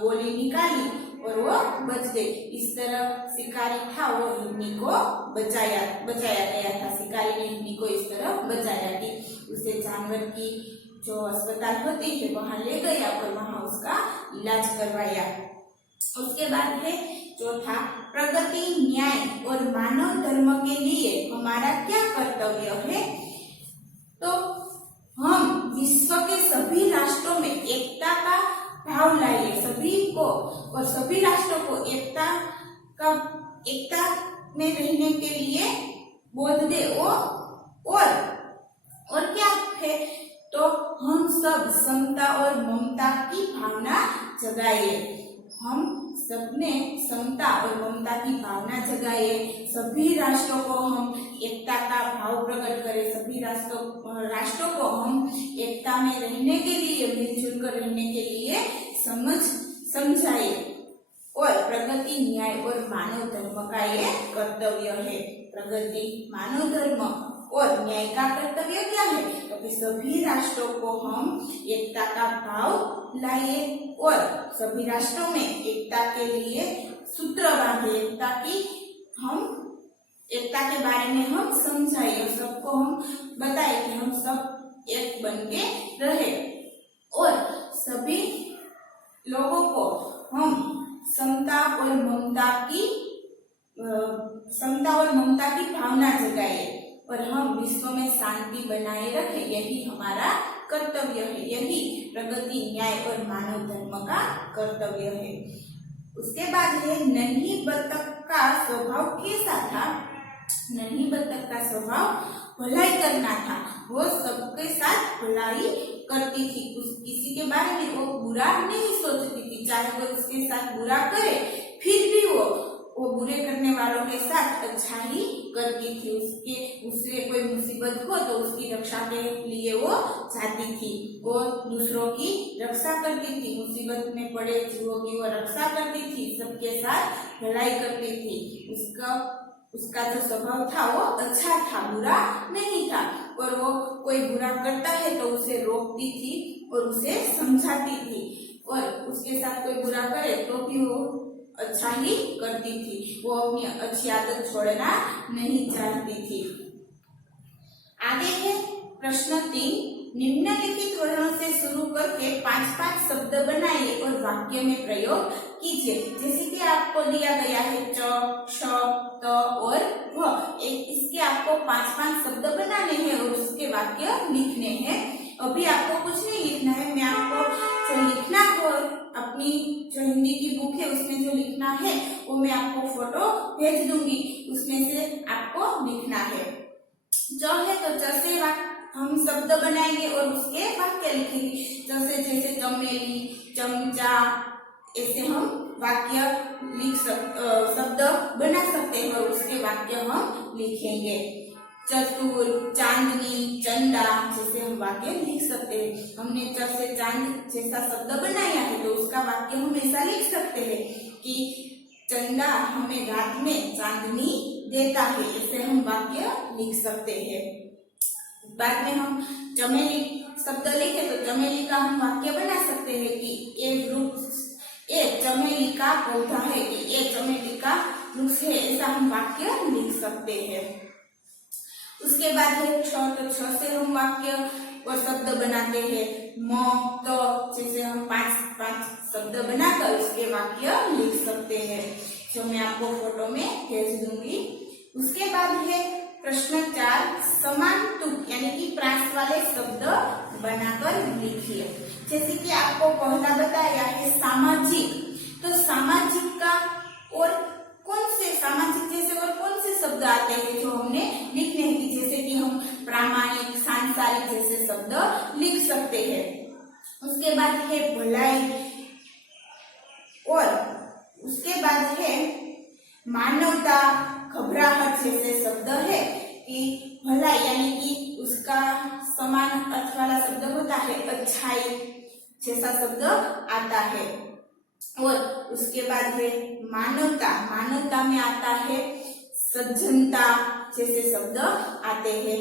गोली निकाली और वो बच गई। इस तरह शिकारी था वो हिरनी को बचाया गया था। शिकारी ने हिरनी को इस तरह बचाया कि उसे जानवर की जो अस्पताल होती है वहां ले गया और वहां उसका इलाज करवाया। उसके बाद है चौथा, प्रगति, न्याय और मानव धर्म के लिए हमारा क्या कर्तव्य है। तो हम विश्व के सभी राष्ट्रों में एकता का भाव लाइए, सभी को और सभी राष्ट्रों को एकता में रहने के लिए बोध दे। और क्या है, तो हम सब समता और ममता की भावना जगाइए। हम सबने समता और ममता की भावना जगाइए। सभी राष्ट्रों को हम एकता का भाव प्रकट करें। सभी राष्ट्रों को हम एकता में रहने के लिए, मिलजुल कर रहने के लिए समझाइए। और प्रगति, न्याय और मानव धर्म का ये कर्तव्य है। प्रगति, मानव धर्म और न्याय का कर्तव्य क्या है, तो सभी राष्ट्रों को हम एकता का भाव लाइए और सभी राष्ट्रों में एकता के लिए सूत्र बांधे, ताकि हम एकता के बारे में हम समझाइए, सबको हम बताएं कि हम सब एक बन के रहे। और सभी लोगों को हम समता और ममता की भावना जगाए और हम विश्व में शांति बनाए रखें। यही हमारा कर्तव्य है। यही प्रगति, न्याय और मानव धर्म का कर्तव्य है। उसके बाद है, नन्ही बतख का स्वभाव कैसा था। नन्ही बतख का स्वभाव भलाई करना था। वो सबके साथ भलाई करती थी। किसी के बारे में वो बुरा नहीं सोचती थी। चाहे वो उसके साथ बुरा करे फिर भी वो बुरे करने वालों के साथ अच्छा ही करती थी। उससे कोई मुसीबत हो तो उसकी रक्षा के लिए वो जाती थी। वो दूसरों की रक्षा करती थी। मुसीबत में पड़े जीवों की वो रक्षा करती थी। सबके साथ भलाई करती थी। उसका जो स्वभाव था वो अच्छा था, बुरा नहीं था। और वो कोई बुरा करता है तो उसे रोकती थी और उसे समझाती थी। और उसके साथ कोई बुरा करे तो भी वो अच्छा ही करती थी। वो अपनी अच्छी आदत छोड़ना नहीं चाहती थी। आगे है प्रश्न 3, निम्नलिखित वर्णों से शुरू करके 5-5 शब्द बनाइए और वाक्य में प्रयोग कीजिए। जैसे कि आपको दिया गया है च, श, त और व। इसके आपको 5-5 शब्द बनाने हैं और उसके वाक्य लिखने हैं। अभी आपको कुछ नहीं लिखना है। मैं आपको जो लिखना हो, अपनी जो हिंदी की बुक है उसमें जो लिखना है वो मैं आपको फोटो भेज दूंगी। उसमें से आपको लिखना है। जो है तो जैसे हम शब्द बनाएंगे और उसके वाक्य लिखेंगे। जैसे चमेली, चमचा, ऐसे हम वाक्य शब्द बना सकते हैं और उसके वाक्य हम लिखेंगे। चतुर, चांदनी, चंदा जैसे हम वाक्य लिख सकते हैं। हमने च से चांद जैसा शब्द बनाया है तो उसका वाक्य हम ऐसा लिख सकते हैं कि चंदा हमें रात में चांदनी देता है, ऐसे हम वाक्य लिख सकते हैं। बाद में हम चमेली शब्द लिखे तो चमेली का हम वाक्य बना सकते हैं कि ये चमेली का पौधा है, कि ये चमेली का वृक्ष है, ऐसा हम वाक्य लिख सकते हैं। उसके बाद है छ, तो छ से हम वाक्य और शब्द बनाते हैं। म, तो जैसे हम पांच शब्द बनाकर उसके वाक्य लिख सकते हैं, जो मैं आपको फोटो में भेज दूंगी। उसके बाद है प्रश्न 4, समान तुक यानी कि प्रास वाले शब्द बनाकर लिखिए। जैसे कि आपको पहला बताया है सामाजिक, तो सामाजिक का और कौन से सामाजिक जैसे और कौन से शब्द आते हैं जो हमने लिखने हैं, जैसे कि हम प्रामाणिक, सांसारिक जैसे शब्द लिख सकते हैं। उसके बाद है भलाई, और उसके बाद है मानवता, घबराहट जैसे शब्द है कि भलाई यानी कि उसका समान अर्थ वाला शब्द होता है, अच्छाई जैसा शब्द आता है। और उसके बाद है मानवता, मानवता में आता है सज्जनता जैसे शब्द आते हैं।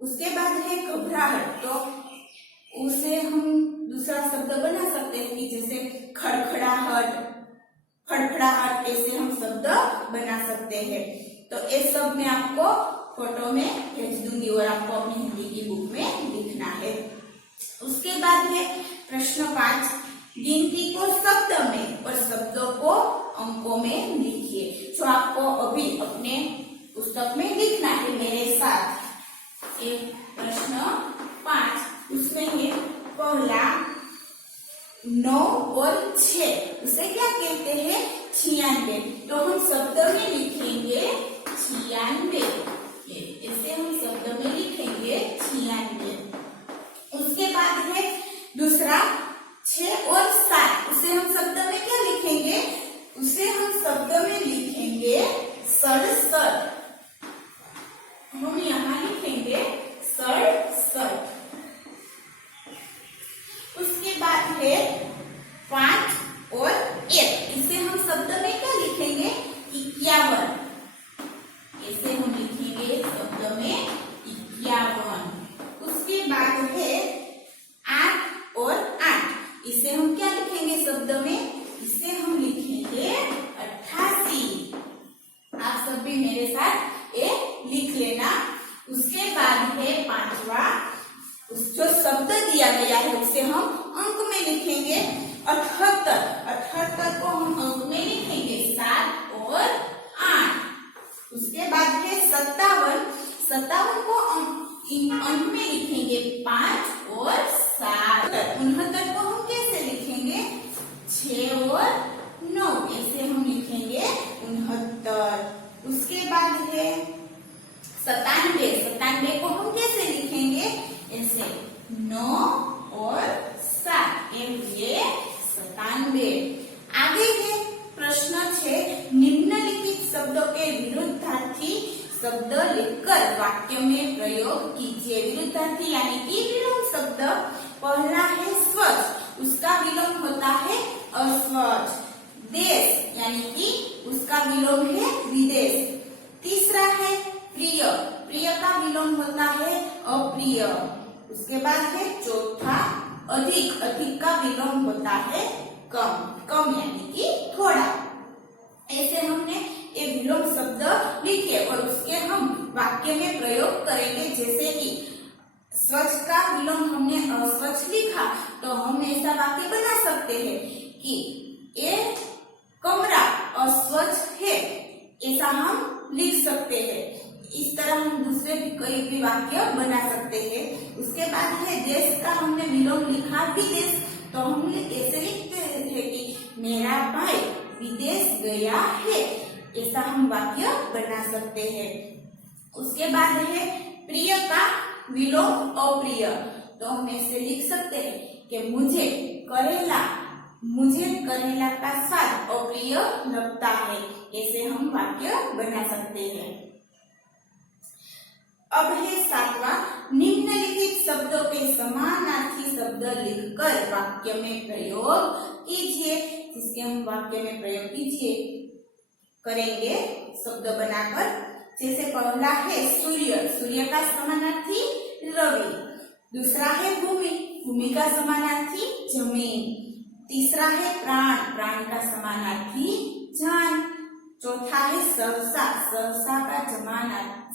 उसके बाद है घबराहट, तो उसे हम दूसरा शब्द बना सकते हैं कि जैसे खड़खड़ाहट, फड़फड़ाहट, ऐसे हम शब्द बना सकते हैं। तो ये सब मैं आपको फोटो में भेज दूंगी और आपको अपनी हिंदी की बुक में लिखना है। उसके बाद है प्रश्न 5, गिनती को शब्द में और शब्दों को अंकों में लिखिए, जो आपको अभी अपने पुस्तक में लिखना है मेरे साथ। एक प्रश्न 5, उसमें है पहला 9 और 6, उसे क्या कहते हैं? 96। तो हम शब्द में लिखेंगे 96, इसे हम शब्द में लिखेंगे 96। उसके बाद है दूसरा 6 और 7, उसे हम शब्द में क्या लिखेंगे? उसे हम शब्द में लिखेंगे 67। हम यहाँ लिखेंगे 67। उसके बाद है 5 और 1, इसे हम शब्द में क्या लिखेंगे? 51, इसे हम लिखेंगे शब्द में 51। उसके बाद है 8 और 8, इसे हम क्या लिखेंगे शब्द में? इसे हम लिखेंगे 88। आप सब भी मेरे साथ ये लिख लेना। उसके बाद है 5वां, जो शब्द दिया गया है उसे हम अंक में लिखेंगे 78। 78 को हम अंक में लिखेंगे 7 और 8। उसके बाद है 57। 57 को अंक में लिखेंगे 5 और 7। 69 को हम कैसे लिखेंगे? 6 और 9, ऐसे हम लिखेंगे 69। उसके बाद है 97। 97 को हम कैसे लिखेंगे? ऐसे 9 और 7, ये 97। आगे है प्रश्न 6, निम्नलिखित शब्दों के विरुद्धार्थी शब्द लिखकर वाक्य में प्रयोग कीजिए। विरुद्धार्थी यानी कि विलोम शब्द, पहला है स्वच्छ, उसका विलोम होता है अस्वच्छ। देश यानी कि उसका विलोम है विदेश। तीसरा है प्रिय, प्रिय का विलोम होता है अप्रिय। उसके बाद है चौथा अधिक, अधिक का विलोम होता है कम, कम यानी कि थोड़ा। ऐसे हमने ये विलोम शब्द लिखे और उसके हम वाक्य में प्रयोग करेंगे। जैसे कि स्वच्छ का विलोम हमने अस्वच्छ लिखा, तो हम ऐसा वाक्य बना सकते हैं कि ये कमरा अस्वच्छ है, ऐसा हम लिख सकते हैं। इस तरह हम दूसरे भी कोई भी वाक्य बना सकते हैं। उसके बाद है देश का हमने विलोम लिखा विदेश, तो हम ऐसे लिखते हैं कि मेरा भाई विदेश गया है, ऐसा हम वाक्य बना सकते हैं। उसके बाद है प्रिय का विलोम अप्रिय, तो हम ऐसे लिख सकते हैं कि मुझे करेला का स्वाद अप्रिय लगता है, ऐसे हम वाक्य बना सकते हैं। अब है सातवां, निम्नलिखित शब्दों के समानार्थी शब्द लिखकर वाक्य में प्रयोग कीजिए। जिसके हम वाक्य में प्रयोग कीजिए करेंगे शब्द बनाकर। जैसे पहला है सूर्य, सूर्य का समानार्थी रवि। दूसरा है भूमि, भूमि का समानार्थी जमीन। तीसरा है प्राण, प्राण का समानार्थी जान। चौथा है सहसा, सहसा का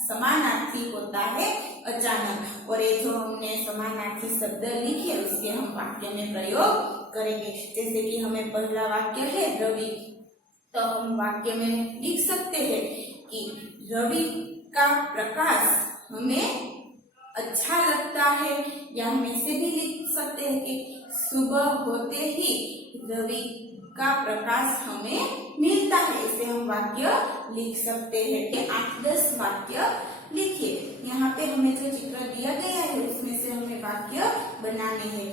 समानार्थी होता है अचानक। और ये जो हमने समानार्थी शब्द लिखे उसके हम वाक्य में प्रयोग करेंगे। जैसे कि हमें पहला वाक्य है रवि, तो हम वाक्य में लिख सकते हैं कि रवि का प्रकाश हमें अच्छा लगता है। या हम ऐसे भी लिख सकते हैं कि सुबह होते ही रवि का प्रकाश हमें मिलता है। इसे हम वाक्य लिख सकते हैं। 8-10 वाक्य लिखिए। यहाँ पे हमें जो चित्र दिया गया है उसमें से हमें वाक्य बनाने हैं।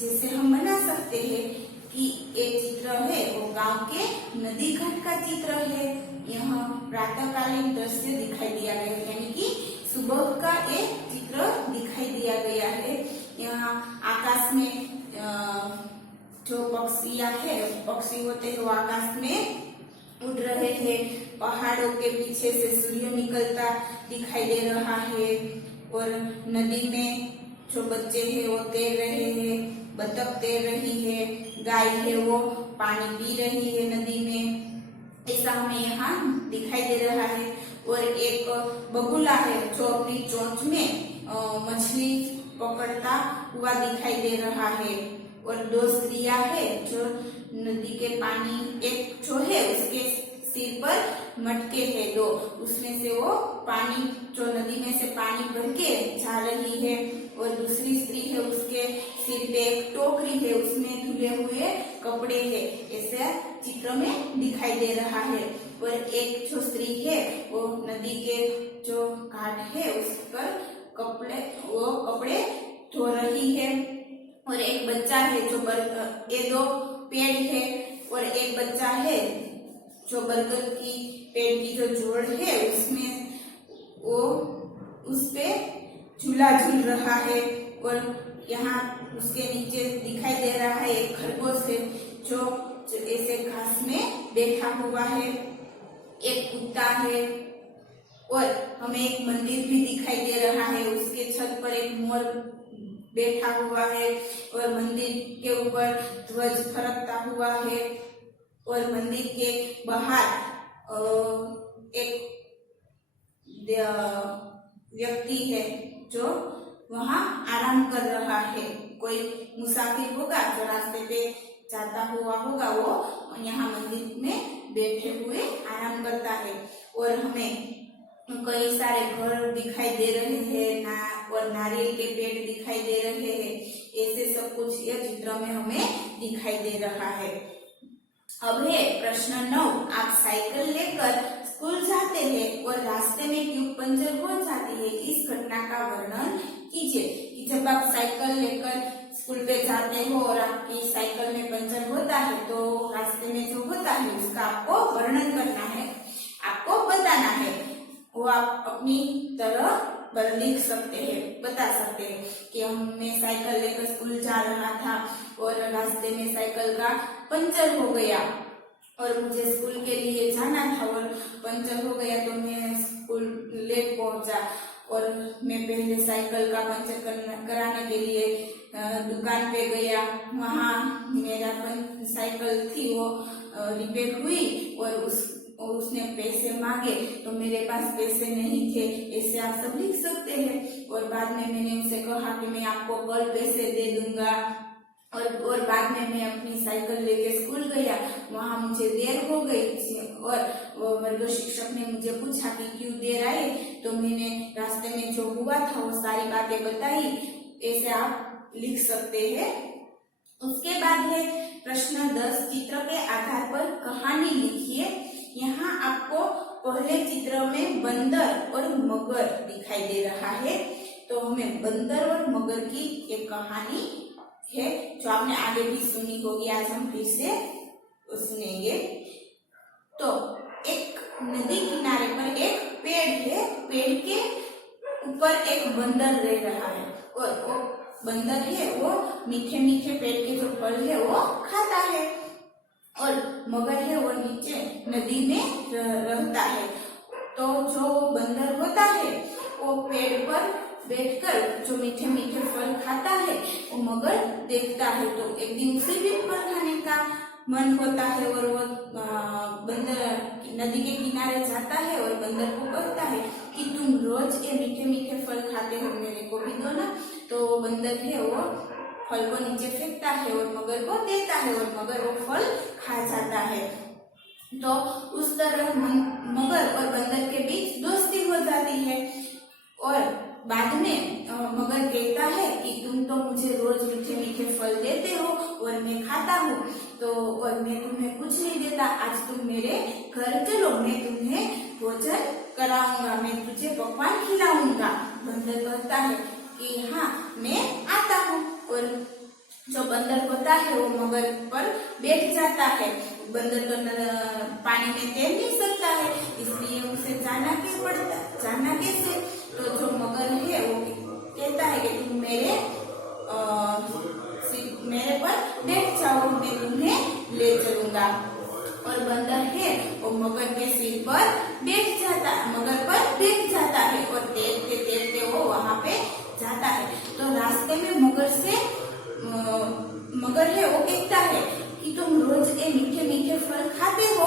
जैसे हम बना सकते हैं कि एक चित्र है वो गांव के नदी घाट का चित्र है। यहाँ प्रातःकालीन दृश्य दिखाई दिया गया है, यानी कि सुबह का एक चित्र दिखाई दिया गया है। यहाँ आकाश में जो पक्षियां है, पक्षी होते हैं वो आकाश में उड़ रहे हैं। पहाड़ों के पीछे से सूर्य निकलता दिखाई दे रहा है। और नदी में जो बच्चे हैं वो तैर रहे हैं, बतख तैर रही है, गाय है वो पानी पी रही है नदी में। ऐसा हमें यहाँ दिखाई दे रहा है। और एक बगुला है जो अपनी चोंच में मछली पकड़ता हुआ दिखाई दे रहा है। और 2 स्त्रियां है जो नदी के पानी, एक जो है उसके सिर पर मटके है 2, उसमें से वो पानी जो नदी में से पानी भर के जा रही है। और दूसरी स्त्री है उसके सिर पे एक टोकरी है, उसमें धुले हुए कपड़े है। ऐसे चित्र में दिखाई दे रहा है। और एक जो स्त्री है वो नदी के जो घाट है उस पर कपड़े धो रही है। और एक बच्चा है जो ये 2 पेड़ है। और एक बच्चा है जो बरगद की पेड़ की जो जोड़ है उसमें वो उस पे झूला झूल रहा है। और यहाँ उसके नीचे दिखाई दे रहा है एक खरगोश है जो ऐसे घास में बैठा हुआ है। एक कुत्ता है। और हमें एक मंदिर भी दिखाई दे रहा है, उसके छत पर एक मोर बैठा हुआ है। और मंदिर के ऊपर ध्वज फरकता हुआ है। और मंदिर के बाहर एक व्यक्ति है जो वहाँ आराम कर रहा है। कोई मुसाफिर होगा जो रास्ते पे जाता हुआ होगा, वो यहाँ मंदिर में बैठे हुए आराम करता है। और हमें कई सारे घर दिखाई दे रहे हैं और नारियल के पेड़ दिखाई दे रहे हैं। ऐसे सब कुछ यह चित्र में हमें दिखाई दे रहा है। अब है प्रश्न 9, आप साइकिल लेकर स्कूल जाते हैं और रास्ते में ट्यूब पंचर हो जाती है। इस घटना का वर्णन कीजिए। कि जब आप साइकिल लेकर स्कूल पे जाते हो और आपकी साइकिल में पंचर होता है तो रास्ते में जो होता है उसका आपको वर्णन करना है, आपको बताना है। वो आप अपनी तरह लिख सकते हैं, बता सकते हैं कि मैं साइकिल लेकर स्कूल जा रहा था और रास्ते में साइकिल का पंचर हो गया और मुझे स्कूल के लिए जाना था और पंचर हो गया तो मैं स्कूल लेट पहुंचा। और मैं पहले साइकिल का पंचर कराने के लिए दुकान पे गया। वहाँ मेरा साइकिल थी वो रिपेयर हुई और उसने पैसे मांगे तो मेरे पास पैसे नहीं थे। ऐसे आप सब लिख सकते हैं। और बाद में मैंने उसे कहा कि मैं आपको कल पैसे दे दूंगा। और बाद में मैं अपनी साइकिल लेके स्कूल गया, वहाँ मुझे देर हो गई और वर्ग शिक्षक ने मुझे पूछा कि क्यों देर आए, तो मैंने रास्ते में जो हुआ था वो सारी बातें बताई। ऐसे आप लिख सकते हैं। उसके बाद है प्रश्न 10, चित्र के आधार पर कहानी लिखिए। यहाँ आपको पहले चित्र में बंदर और मगर दिखाई दे रहा है, तो हमें बंदर और मगर की एक कहानी है जो आपने आगे भी सुनी होगी, आज हम फिर से सुनेंगे। तो एक नदी किनारे पर एक पेड़ है, पेड़ के ऊपर एक बंदर रह रहा है और वो बंदर है वो मीठे मीठे पेड़ के जो फल है वो खाता है और मगर है वो नीचे नदी में रहता है। तो जो बंदर होता है वो पेड़ पर बैठकर जो मीठे मीठे फल खाता है वो मगर देखता है। तो एक दिन उसे भी फल खाने का मन होता है और वो बंदर नदी के किनारे जाता है और बंदर को कहता है कि तुम रोज ये मीठे मीठे फल खाते हो, मेरे को भी दो ना। तो बंदर है वो फल को नीचे फेंकता है और मगर को देता है और मगर वो फल खा जाता है। तो उस तरह मगर और बंदर के बीच दोस्ती हो जाती है और बाद में मगर कहता है कि तुम तो मुझे रोज मीठे मीठे फल देते हो और मैं खाता हूँ, तो और मैं तुम्हें कुछ नहीं देता, आज तुम मेरे घर चलो, मैं तुम्हें भोजन कराऊंगा, मैं तुझे पकवान खिलाऊंगा। बंदर कहता है कि हाँ मैं आता हूँ और जो बंदर होता है वो मगर पर बैठ जाता है। बंदर तो पानी में तैर नहीं सकता है इसलिए उसे जाना कैसे। तो जो मगर है वो कहता है कि तुम मेरे पर बैठ जाओ, मैं तुम्हें ले चलूंगा। और बंदर है वो मगर के सिर पर बैठ जाता है और तैरते तैरते वो वहां पे जाता है। तो रास्ते में मगर है वो कहता है कि तुम रोज ये मीठे मीठे फल खाते हो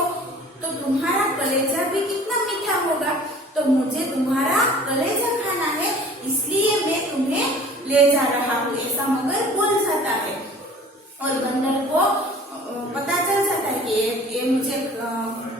तो तुम्हारा कलेजा भी कितना मीठा होगा, तो मुझे तुम्हारा कलेजा खाना है इसलिए मैं तुम्हें ले जा रहा हूँ, ऐसा मगर बोल जाता है। और बंदर को पता चल जाता है कि ये मुझे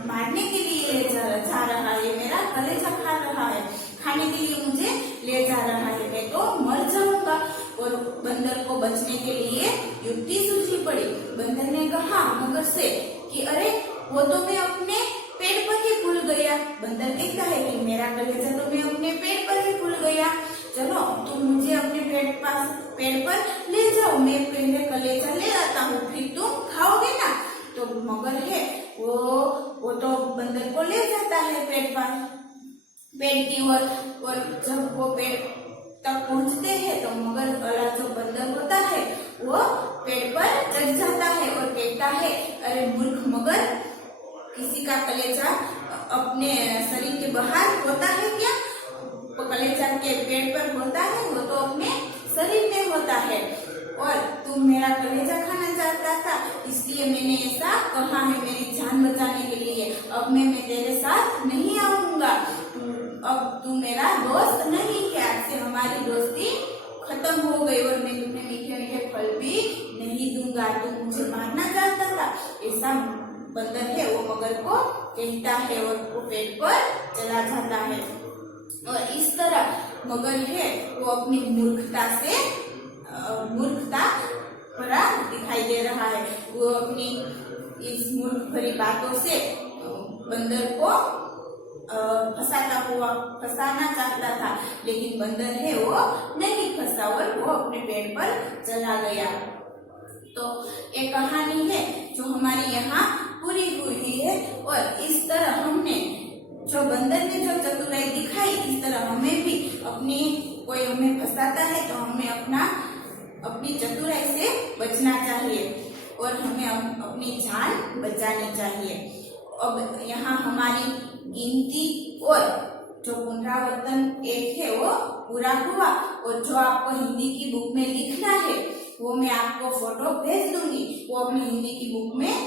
मारने के लिए जा रहा है, मेरा कलेजा खा रहा है, खाने के लिए मुझे ले जा रहा है, मैं तो मर जाऊंगा। और बंदर को बचने के लिए युक्ति सूझी पड़ी। बंदर ने कहा मगर से कि अरे वो तो मैं अपने पेड़ पर ही भूल गया। बंदर कहता है कि मेरा कलेजा तो मैं अपने पेड़ पर ही भूल गया, चलो तुम मुझे अपने पेड़ पर ले जाओ, मैं पहले कलेजा ले आता हूँ फिर तुम खाओगे ना। तो मगर है वो तो बंदर को ले जाता है पेड़ की ओर और जब वो पेड़ तक पहुंचते हैं तो मगर वाला जो बंदर होता है वो पेड़ पर चढ़ जाता है और कहता है अरे मूर्ख मगर, किसी का कलेजा अपने शरीर के बाहर होता है क्या? कलेजा के पेड़ पर होता है, वो तो अपने शरीर में होता है और तुम मेरा कलेजा खाना चाहता था इसलिए मैंने ऐसा कहा है मेरी जान बचाने के लिए। अब मैं तेरे साथ नहीं आऊंगा, अब तू मेरा दोस्त नहीं है, आज से हमारी दोस्ती खत्म हो गई और मैं तुम्हें मीठे मीठे फल भी नहीं दूंगा, तू मुझे मारना चाहता था, ऐसा बंदर है वो मगर को कहता है और वो पेड़ पर चला जाता है। और इस तरह मगर है वो अपनी मूर्खता भरा दिखाई दे रहा है। वो अपनी इस मूर्ख भरी बातों से बंदर को फंसाना चाहता था, लेकिन बंदर है वो नहीं फंसा और वो अपने पेड़ पर चला गया। तो एक कहानी है जो हमारी यहाँ पूरी हुई है और इस तरह हमने जो बंदर ने जो चतुराई दिखाई, इस तरह हमें भी कोई हमें फंसाता है तो हमें अपनी चतुराई से बचना चाहिए और हमें अपनी जान बचानी चाहिए। अब यहाँ हमारी गिनती और जो पुनरावर्तन एक है वो पूरा हुआ और जो आपको हिंदी की बुक में लिखना है वो मैं आपको फोटो भेज दूंगी, वो अपनी हिंदी की बुक में